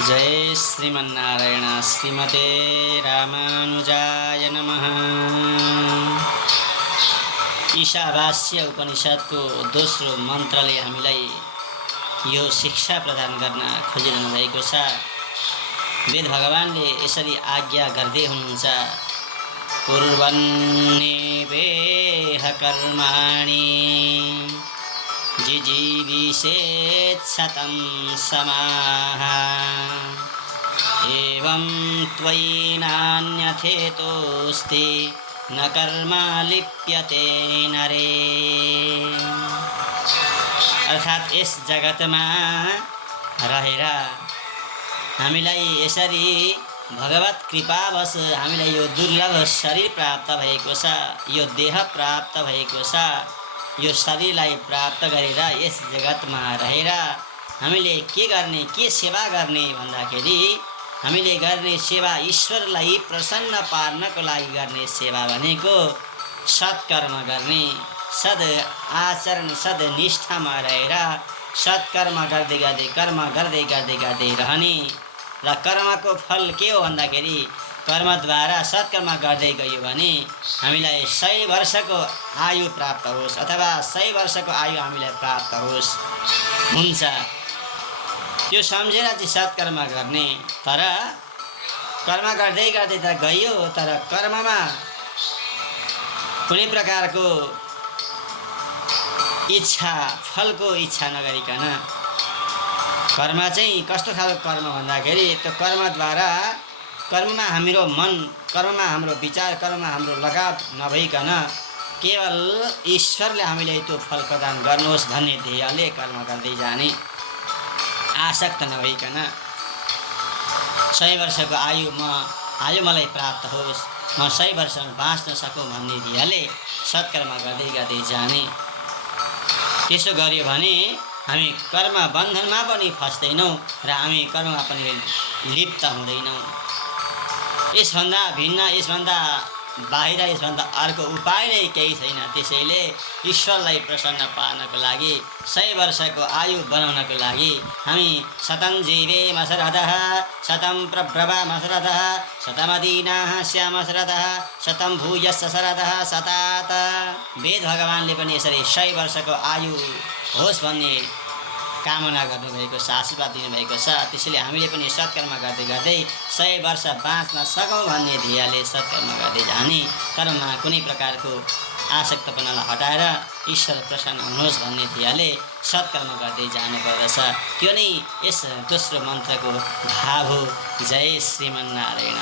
जय श्रीमन्नारायण। श्रीमते रामानुजाय नमः। ईशावास्य उपनिषदको दोस्रो मन्त्रले हामीलाई यो शिक्षा प्रदान गर्न खोजिरहनु भएको छ। वेद भगवानले यसरी आज्ञा गर्दै हुनुहुन्छ, कुर्वन्नेवेह कर्माणि जिजीविषेत् शतं समाः एवं त्वयि नान्यथेतोऽस्ति न कर्म लिप्यते नरे। अर्थात् यस जगतमा रहेर हामीलाई यसरी भगवत कृपावश हामीलाई यो दुर्लभ शरीर प्राप्त भएको छ, यो देह प्राप्त भएको छ। यो शरीरलाई प्राप्त गरेर यस जगतमा रहेर हामीले के गर्ने, के सेवा गर्ने भन्दाखेरि हामीले गर्ने सेवा ईश्वरलाई प्रसन्न पार्नको लागि गर्ने सेवा भनेको सत्कर्म गर्ने, सद आचरण सदनिष्ठामा रहेर सत्कर्म गर्दै गर्दै कर्म गर्दै गर्दै गर्दै रहने। र कर्मको फल के हो भन्दाखेरि कर्मद्वारा सत्कर्म गर्दै गयो भने हामीलाई 100 वर्षको आयु प्राप्त होस् अथवा 100 वर्षको आयु हामीलाई प्राप्त हुन्छ। त्यो सम्झेर चाहिँ सत्कर्म गर्ने। तर कर्म गर्दै गर्दै त गयो, तर कर्ममा कुनै प्रकारको इच्छा, फलको इच्छा नगरिकन कर्म चाहिँ कस्तो खालको कर्म भन्दाखेरि त्यो कर्मद्वारा कर्ममा हाम्रो मन, कर्ममा हाम्रो विचार, कर्ममा हाम्रो लगाव नभइकन केवल ईश्वरले हामीलाई त्यो फल प्रदान गर्नुहोस् भन्ने ध्येयले कर्म गर्दै जाने, आसक्त नभइकन 100 वर्षको आयु मलाई प्राप्त होस्, म 100 वर्षमा बाँच्न सकौँ भन्ने ध्येयले सत्कर्म गर्दै गर्दै जाने। त्यसो गर्यो भने हामी कर्म बन्धनमा पनि फस्दैनौँ र हामी कर्ममा पनि लिप्त हुँदैनौँ। यसभन्दा भिन्न, यसभन्दा बाहिर, यसभन्दा अर्को उपाय नै केही छैन। त्यसैले ईश्वरलाई प्रसन्न पार्नको लागि 100 वर्षको आयु बनाउनको लागि हामी शतं जीवेम शरदः शतं प्रभवाम शरदः शतमदीनाः स्याम शरदः शतं भूयश्च शरदः शतात। वेद भगवानले पनि यसरी 100 वर्षको आयु होस् भन्ने कामना गर्नुभएको छ, आशीर्वाद दिनुभएको छ। त्यसैले हामीले पनि सत्कर्म गर्दै गर्दै 100 वर्ष बाँच्न सकौँ भन्ने ध्येयले सत्कर्म गर्दै जाने, कर्ममा कुनै प्रकारको आसक्तपनालाई हटाएर ईश्वर प्रसन्न हुनुहोस् भन्ने ध्येयले सत्कर्म गर्दै जानुपर्दछ। त्यो नै यस दोस्रो मन्त्रको भाव हो। जय श्रीमन्नारायण।